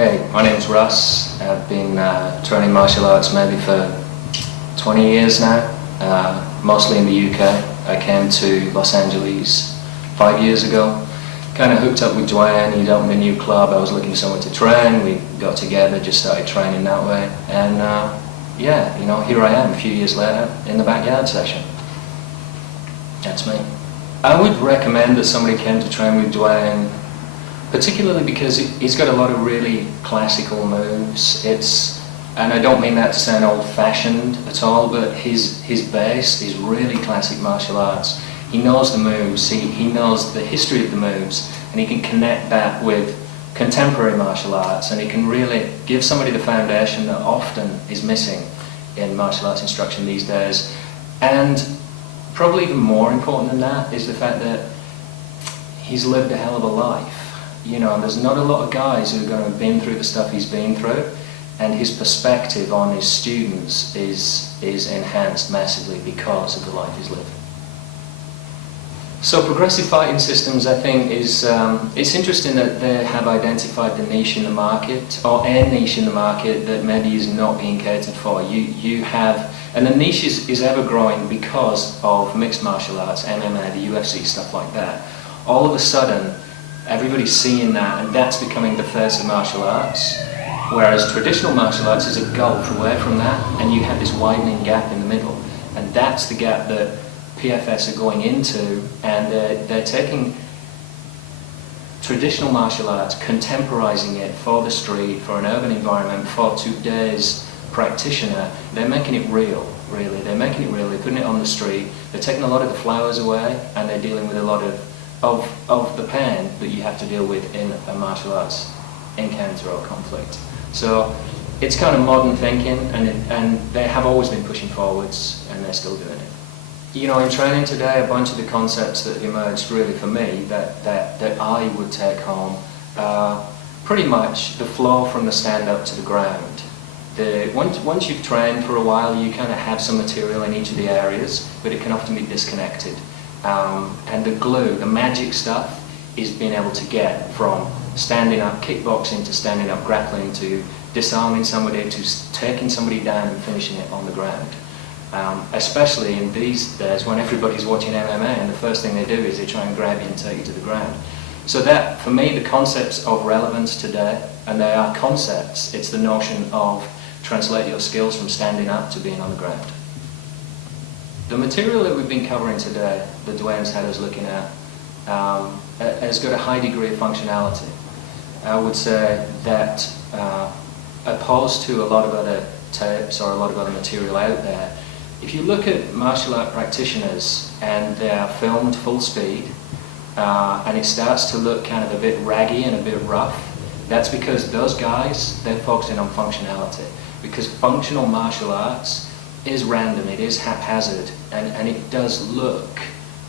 Hey, my name's Russ. I've been training martial arts maybe for 20 years now, mostly in the UK. I came to Los Angeles 5 years ago. Kind of hooked up with Duane. He'd opened a new club. I was looking for someone to train. We got together, just started training that way. And yeah, you know, here I am a few years later in the backyard session. That's me. I would recommend that somebody came to train with Duane, particularly because he's got a lot of really classical moves. And I don't mean that to sound old-fashioned at all, but his base is really classic martial arts. He knows the moves, he knows the history of the moves, and he can connect that with contemporary martial arts, and he can really give somebody the foundation that often is missing in martial arts instruction these days. And probably even more important than that is the fact that he's lived a hell of a life. You know, there's not a lot of guys who are going to have been through the stuff he's been through, and his perspective on his students is enhanced massively because of the life he's lived. So progressive fighting systems, I think, is it's interesting that they have identified the niche in the market, or a niche in the market that maybe is not being catered for. You have, and the niche is ever growing because of mixed martial arts, MMA, the UFC, stuff like that. All of a sudden, everybody's seeing that, and that's becoming the face of martial arts. Whereas traditional martial arts is a gulf away from that, and you have this widening gap in the middle. And that's the gap that PFS are going into, and they're taking traditional martial arts, contemporizing it for the street, for an urban environment, for today's practitioner. They're making it real, really. They're making it real. They're putting it on the street. They're taking a lot of the flowers away, and they're dealing with a lot of the pain that you have to deal with in a martial arts encounter or conflict. So it's kind of modern thinking, and they have always been pushing forwards, and they're still doing it. You know, in training today, a bunch of the concepts that emerged really for me that I would take home are pretty much the flow from the stand-up to the ground. Once you've trained for a while, you kind of have some material in each of the areas, but it can often be disconnected. And the glue, the magic stuff, is being able to get from standing up kickboxing to standing up grappling to disarming somebody to taking somebody down and finishing it on the ground. Especially in these days when everybody's watching MMA and the first thing they do is they try and grab you and take you to the ground. So that, for me, the concepts of relevance today, and they are concepts, it's the notion of translate your skills from standing up to being on the ground. The material that we've been covering today, that Duane's had us looking at, has got a high degree of functionality. I would say that opposed to a lot of other tapes or a lot of other material out there, if you look at martial art practitioners and they are filmed full speed and it starts to look kind of a bit raggy and a bit rough, that's because those guys, they're focusing on functionality. Because functional martial arts is random, it is haphazard, and it does look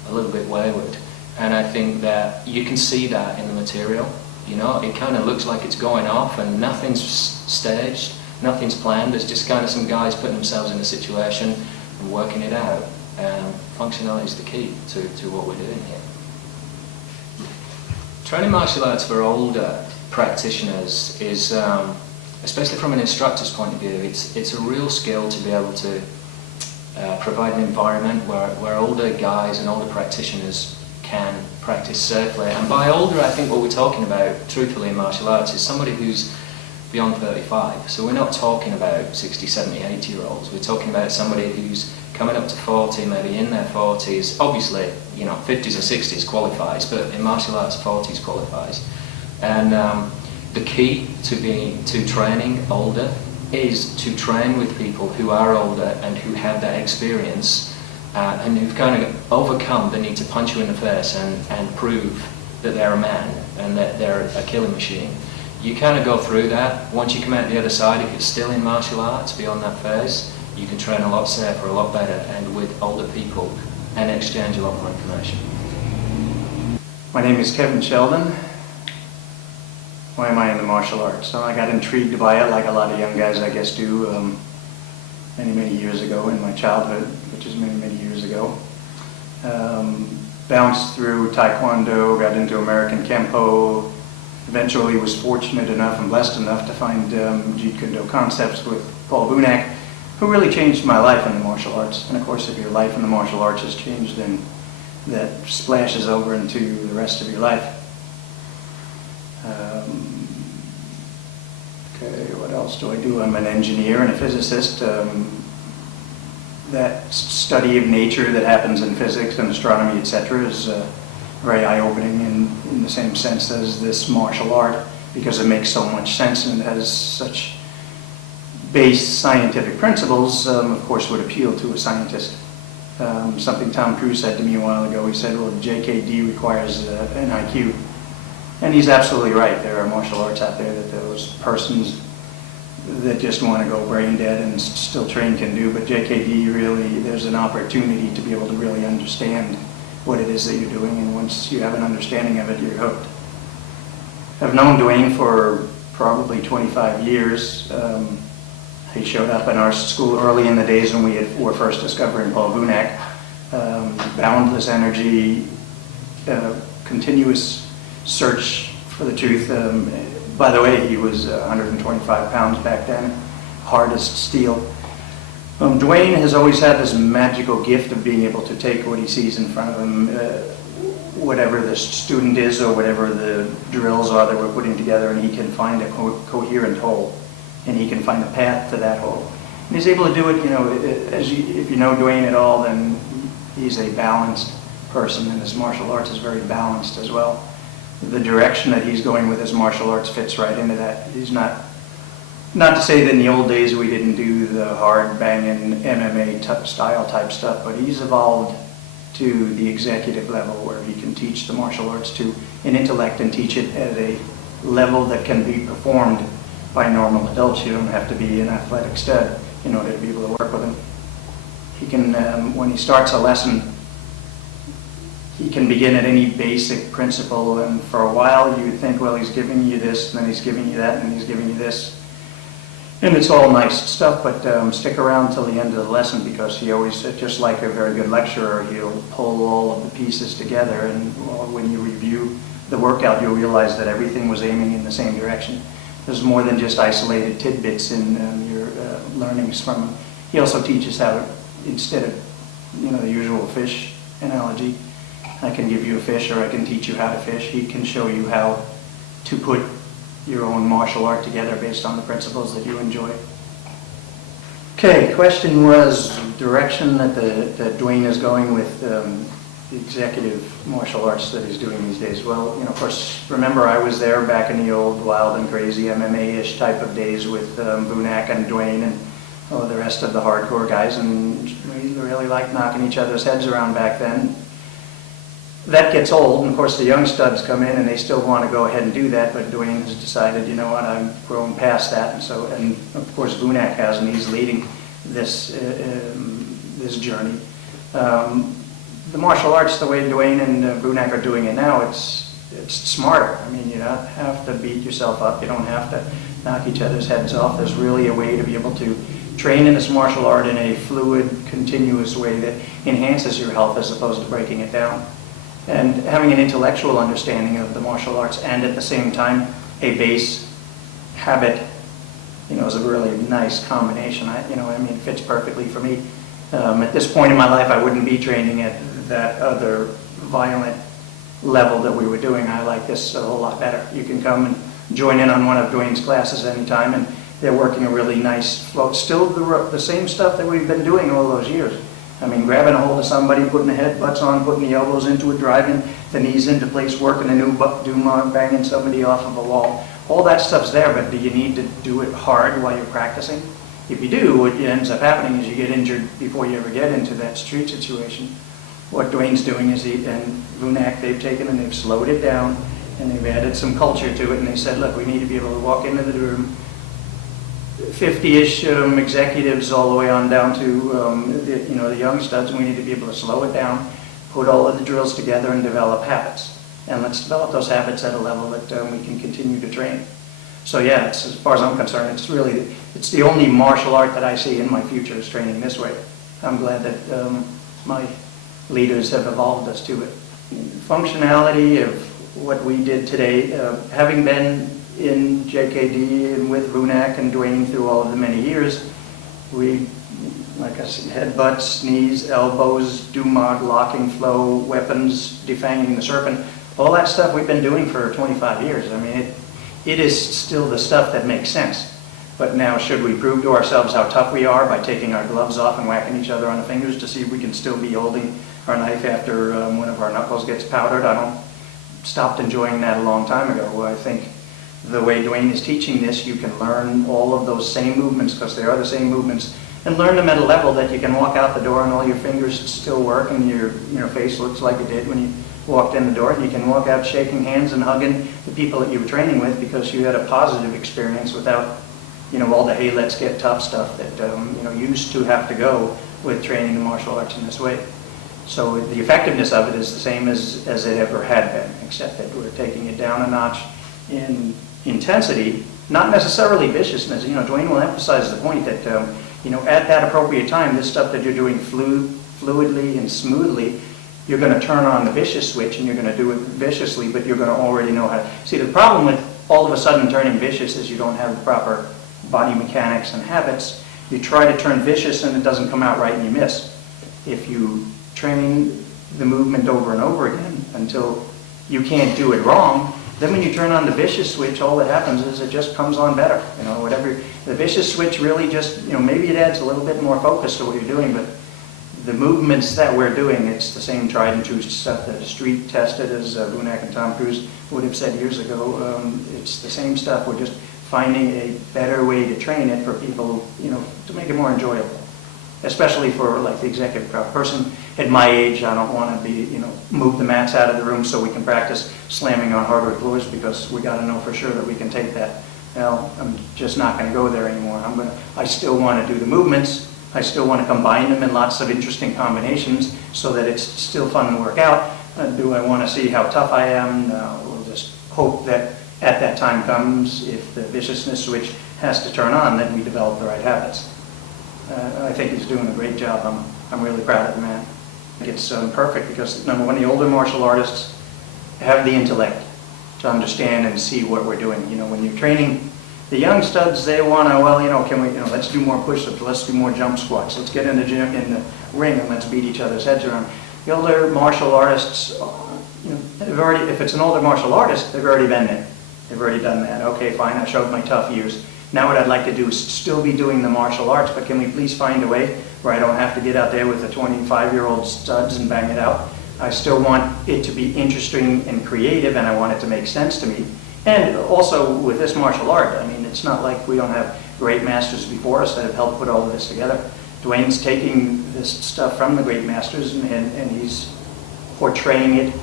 a little bit wayward. And I think that you can see that in the material. You know, it kind of looks like it's going off and nothing's staged, nothing's planned. There's just kind of some guys putting themselves in a situation and working it out. Functionality is the key to what we're doing here. Training martial arts for older practitioners is, especially from an instructor's point of view, it's a real skill to be able to provide an environment where older guys and older practitioners can practice safely. And by older, I think what we're talking about, truthfully, in martial arts is somebody who's beyond 35. So we're not talking about 60, 70, 80-year-olds. We're talking about somebody who's coming up to 40, maybe in their 40s. Obviously, you know, 50s or 60s qualifies, but in martial arts, 40s qualifies. And the key to training older is to train with people who are older and who have that experience and who've kind of overcome the need to punch you in the face and prove that they're a man and that they're a killing machine. You kind of go through that. Once you come out the other side, if you're still in martial arts beyond that phase, you can train a lot safer, a lot better, and with older people, and exchange a lot more information. My name is Kevin Sheldon. Why am I in the martial arts? So I got intrigued by it, like a lot of young guys, I guess, do, many years ago in my childhood, which is many years ago. Bounced through Taekwondo, got into American Kempo, Eventually was fortunate enough and blessed enough to find Jeet Kune concepts with Paul Vunak, who really changed my life in the martial arts. And of course, if your life in the martial arts has changed, then that splashes over into the rest of your life. Okay, what else do I do? I'm an engineer and a physicist. That study of nature that happens in physics and astronomy, etc., is very eye-opening in the same sense as this martial art, because it makes so much sense and it has such base scientific principles, of course, would appeal to a scientist. Something Tom Cruise said to me a while ago, he said, well, JKD requires an IQ. And he's absolutely right. There are martial arts out there that those persons that just want to go brain dead and still train can do, but JKD really, there's an opportunity to be able to really understand what it is that you're doing, and once you have an understanding of it, you're hooked. I've known Duane for probably 25 years. He showed up in our school early in the days when we were first discovering Paul Vunak. Boundless energy, continuous search for the truth. By the way, he was 125 pounds back then, hard as steel. Duane has always had this magical gift of being able to take what he sees in front of him, whatever the student is or whatever the drills are that we're putting together, and he can find a coherent whole, and he can find a path to that whole. And he's able to do it, you know, if you know Duane at all, then he's a balanced person, and his martial arts is very balanced as well. The direction that he's going with his martial arts fits right into that. He's not to say that in the old days we didn't do the hard banging MMA style type stuff, but he's evolved to the executive level where he can teach the martial arts to an intellect and teach it at a level that can be performed by normal adults. You don't have to be an athletic stud in order to be able to work with him. He can, when he starts a lesson, he can begin at any basic principle, and for a while you think, well, he's giving you this, and then he's giving you that, and he's giving you this. And it's all nice stuff, but stick around till the end of the lesson, because he always, just like a very good lecturer, he'll pull all of the pieces together, and when you review the workout, you'll realize that everything was aiming in the same direction. There's more than just isolated tidbits in your learnings from him. He also teaches how, instead of, you know, the usual fish analogy, I can give you a fish or I can teach you how to fish. He can show you how to put your own martial art together based on the principles that you enjoy. Okay, question was direction that Duane is going with the executive martial arts that he's doing these days. Well, you know, of course, remember I was there back in the old wild and crazy MMA-ish type of days with Vunak and Duane and the rest of the hardcore guys, and we really liked knocking each other's heads around back then. That gets old, and of course the young studs come in and they still want to go ahead and do that, but Duane has decided, you know what, I've grown past that, and of course Vunak has, and he's leading this this journey. The martial arts, the way Duane and Vunak are doing it now, it's smarter. I mean, you don't have to beat yourself up, you don't have to knock each other's heads off. There's really a way to be able to train in this martial art in a fluid, continuous way that enhances your health as opposed to breaking it down. And having an intellectual understanding of the martial arts and at the same time a base habit, you know, is a really nice combination. It fits perfectly for me. At this point in my life, I wouldn't be training at that other violent level that we were doing. I like this a whole lot better. You can come and join in on one of Duane's classes anytime, and they're working a really nice flow. Still the same stuff that we've been doing all those years. I mean, grabbing a hold of somebody, putting the headbutts on, putting the elbows into it, driving the knees into place, working a new Duma, banging somebody off of a wall. All that stuff's there, but do you need to do it hard while you're practicing? If you do, what ends up happening is you get injured before you ever get into that street situation. What Duane's doing is and Vunak, they've taken and they've slowed it down, and they've added some culture to it, and they said, look, we need to be able to walk into the room, 50-ish executives all the way on down to the young studs, and we need to be able to slow it down, put all of the drills together, and develop habits. And let's develop those habits at a level that we can continue to train. So yeah, as far as I'm concerned, it's the only martial art that I see in my future is training this way. I'm glad that my leaders have evolved us to it. Functionality of what we did today. Having been in JKD and with Vunak and Duane through all of the many years, we, like I said, headbutts, knees, elbows, dumog, locking flow, weapons, defanging the serpent, all that stuff we've been doing for 25 years. I mean, it is still the stuff that makes sense. But now, should we prove to ourselves how tough we are by taking our gloves off and whacking each other on the fingers to see if we can still be holding our knife after one of our knuckles gets powdered? I stopped enjoying that a long time ago. I think the way Duane is teaching this, you can learn all of those same movements, because they are the same movements, and learn them at a level that you can walk out the door and all your fingers still work and your face looks like it did when you walked in the door. And you can walk out shaking hands and hugging the people that you were training with because you had a positive experience without all the hey, let's get tough stuff that used to have to go with training the martial arts in this way. So the effectiveness of it is the same as it ever had been, except that we're taking it down a notch in intensity, not necessarily viciousness. Duane will emphasize the point that at that appropriate time, this stuff that you're doing fluidly and smoothly, you're going to turn on the vicious switch and you're going to do it viciously, but you're going to already know how to. See, the problem with all of a sudden turning vicious is you don't have the proper body mechanics and habits. You try to turn vicious and it doesn't come out right and you miss. If you train the movement over and over again until you can't do it wrong, then when you turn on the vicious switch, all that happens is it just comes on better. Whatever the vicious switch really just, maybe it adds a little bit more focus to what you're doing, but the movements that we're doing, it's the same tried and true stuff that is street tested, as Vunak and Tom Cruise would have said years ago. It's the same stuff. We're just finding a better way to train it for people, to make it more enjoyable. Especially for like the executive crowd. Person at my age, I don't want to be, move the mats out of the room so we can practice slamming on hardwood floors because we got to know for sure that we can take that. I'm just not going to go there anymore. I still want to do the movements. I still want to combine them in lots of interesting combinations so that it's still fun to work out. Do I want to see how tough I am? No, we'll just hope that at that time comes, if the viciousness switch has to turn on, then we develop the right habits. I think he's doing a great job. I'm really proud of the man. I think it's perfect because, number one, the older martial artists have the intellect to understand and see what we're doing. When you're training the young studs, they want to, can we, let's do more push-ups, let's do more jump squats, let's get in the gym, in the ring, and let's beat each other's heads around. The older martial artists, they've already, if it's an older martial artist, they've already been there. They've already done that. Okay, fine, I showed my tough years. Now what I'd like to do is still be doing the martial arts, but can we please find a way where I don't have to get out there with the 25-year-old studs and bang it out? I still want it to be interesting and creative, and I want it to make sense to me. And also with this martial art, it's not like we don't have great masters before us that have helped put all of this together. Duane's taking this stuff from the great masters and he's portraying it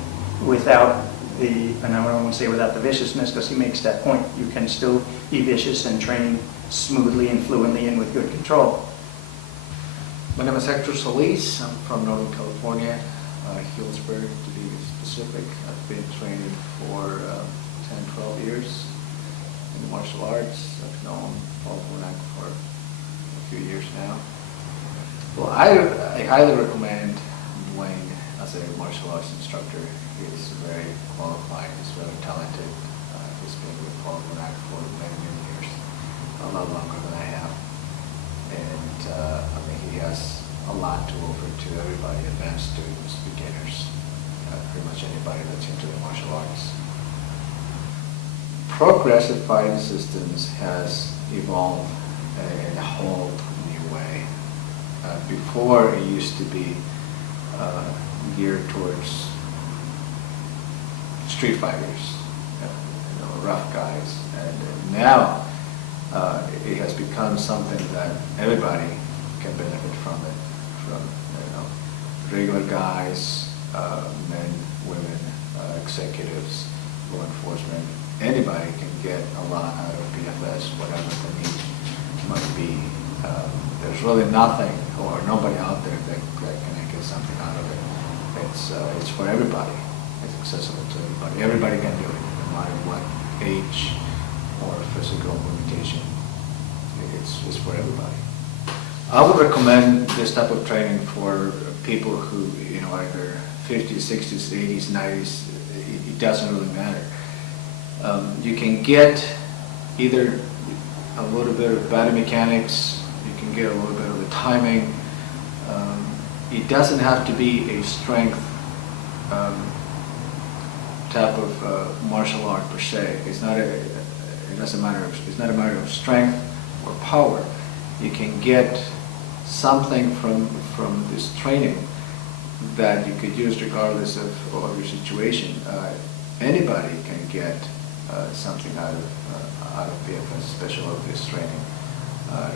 without and I don't want to say without the viciousness, because he makes that point. You can still be vicious and train smoothly and fluently and with good control. My name is Hector. I'm from Northern California, Healdsburg to be specific. I've been training for 10, 12 years in the martial arts. I've known Paul Vunak for a few years now. Well, I highly recommend Duane as a martial arts instructor. He's very qualified, he's very talented. He's been with Paul Vunak for many, many years, a lot longer than I have. And he has a lot to offer to everybody, advanced students, beginners, pretty much anybody that's into the martial arts. Progressive fighting systems has evolved in a whole new way. Before it used to be geared towards street fighters, rough guys, and now it has become something that everybody can benefit from it, from regular guys, men, women, executives, law enforcement. Anybody can get a lot out of BFS, whatever the need might be. There's really nothing or nobody out there that can get something out of it. It's for everybody. It's accessible to everybody. Everybody can do it, no matter what age or physical limitation. It's for everybody. I would recommend this type of training for people who, are in their 50s, 60s, 80s, 90s. it doesn't really matter. You can get either a little bit of body mechanics, you can get a little bit of the timing. It doesn't have to be a strength type of martial art per se. It's not a matter of strength or power. You can get something from this training that you could use regardless of your situation. Anybody can get something out of PFS Special Olympics training,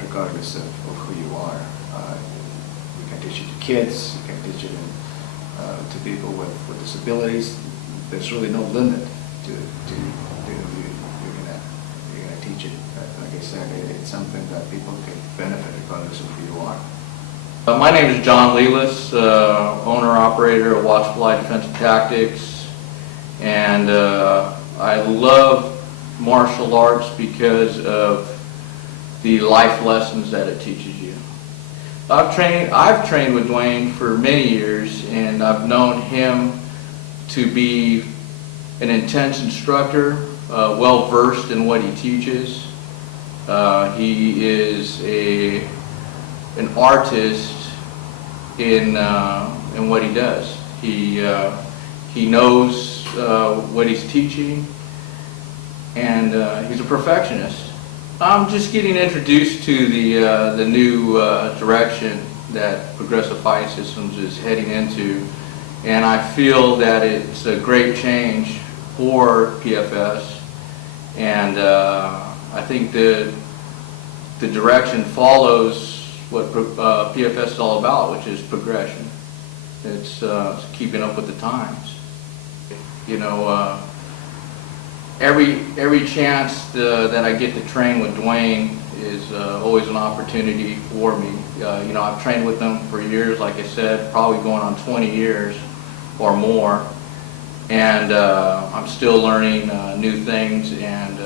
regardless of who you are. You can teach it to kids, you can teach it to people with disabilities. There's really no limit to you're gonna teach it. Like I said, it's something that people can benefit regardless of who you are. My name is John Lelis, owner-operator of Watch Fly Defensive Tactics, and I love martial arts because of the life lessons that it teaches you. I've trained with Duane for many years, and I've known him to be an intense instructor, well versed in what he teaches. He is an artist in what he does. He knows what he's teaching, and he's a perfectionist. I'm just getting introduced to the new direction that Progressive Fighting Systems is heading into, and I feel that it's a great change for PFS, and I think the direction follows what PFS is all about, which is progression. It's keeping up with the times. You know, every chance that I get to train with Duane is always an opportunity for me. You know, I've trained with him for years, like I said, probably going on 20 years or more, and I'm still learning new things and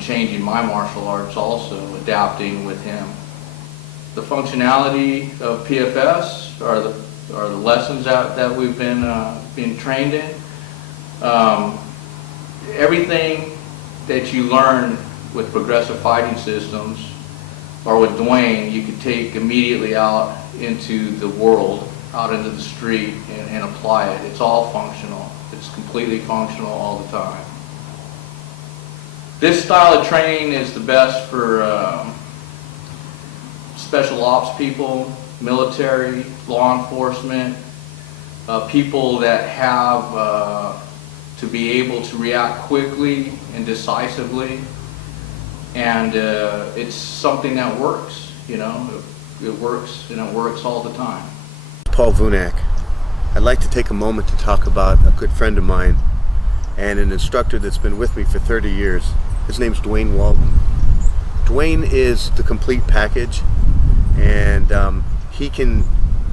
changing my martial arts, also adapting with him. The functionality of PFS are the lessons that we've been trained in. Everything that you learn with Progressive Fighting Systems or with Duane, you can take immediately out into the world, out into the street, and apply it. It's all functional. It's completely functional all the time. This style of training is the best for special ops people, military, law enforcement, people that have to be able to react quickly and decisively, and it's something that works. You know, it works, and it works all the time. Paul Vunak. I'd like to take a moment to talk about a good friend of mine and an instructor that's been with me for 30 years. His name's Duane Walden. Duane is the complete package, and he can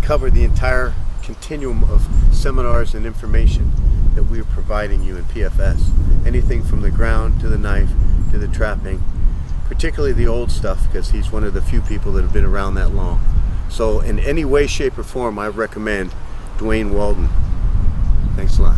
cover the entire continuum of seminars and information that we're providing you in PFS. Anything from the ground to the knife to the trapping, particularly the old stuff, because he's one of the few people that have been around that long. So in any way, shape, or form, I recommend Duane Walden. Thanks a lot.